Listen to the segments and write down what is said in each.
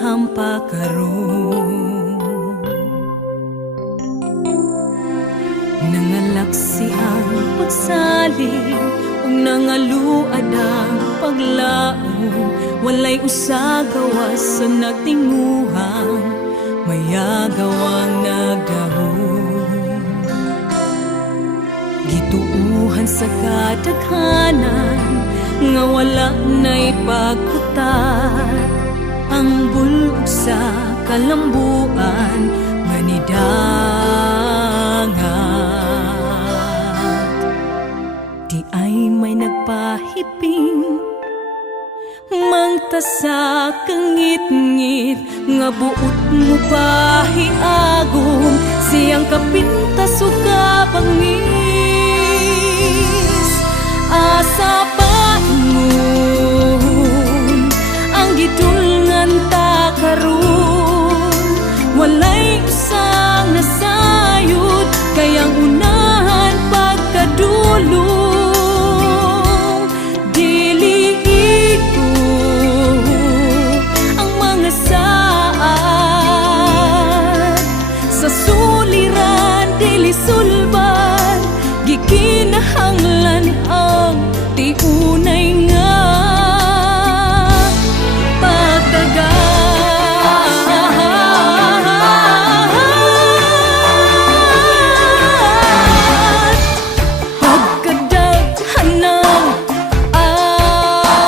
hampakaron. Nangalaksi ang pagsalig ug nangaluad ang paglaom. Walay usagawas sa nagtinguhang mayagawang nagdahon. Gituuhan sa kadaghanan nga wala na'y pagkutat, ang bulog sa kalambuan manidangat. Di ay may nagpahiping mangta sa kangit-ngit nga buot mo pahiagom siyang kapintas o kabangis. Asa paingon ang gidulngan ta karon, walay usang nasayod kayang unahan pagkadulong. Dili iko ang mga saad sa suliran, dili sulban gikinahanglan ang tiunay nga pagtagat. Pagkadaghan ng awit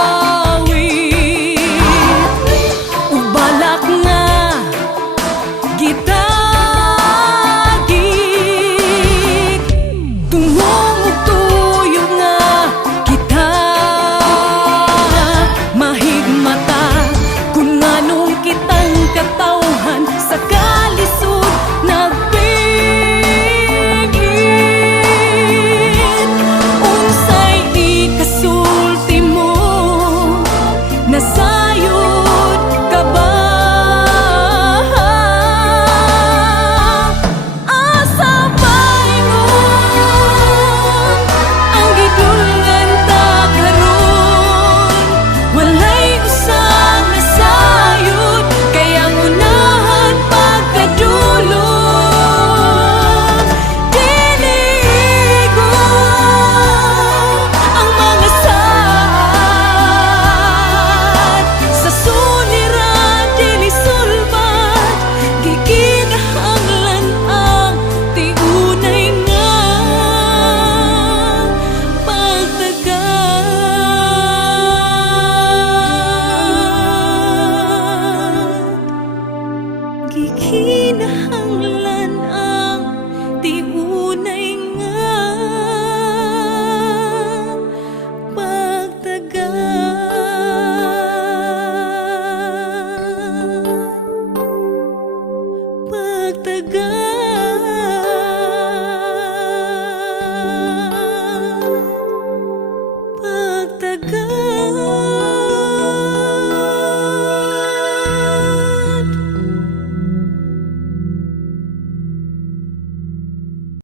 ug balak nga gitagik, tungong ug tuyo nga kita mahigmata kung nganong kitang katawhan sa kalisod nagpigit. Unsay ikasulti mo, nasayod ka ba? Asa paingon ang gidulngan ta karon, walay usang nasayod kayang unahan pagkadulong. Dili igo ang mga saad sa suliran, dili sulbat gikinahanglan ang tiunay nga pagtagat. Gikinahanglan ang tiunay nga pagtagat.